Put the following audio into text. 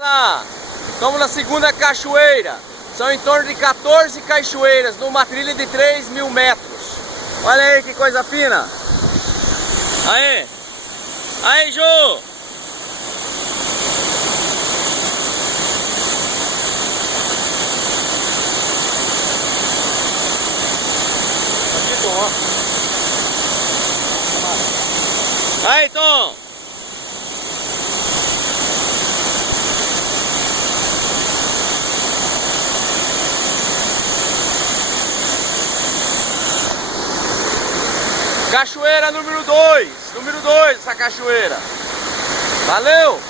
Lá, estamos na segunda cachoeira. São em torno de 14 cachoeiras numa trilha de 3.000 metros. Olha aí que coisa fina. Aí, aí, Ju. Aqui, Tom, ó. Aí, Tom. Cachoeira número 2 essa cachoeira. Valeu!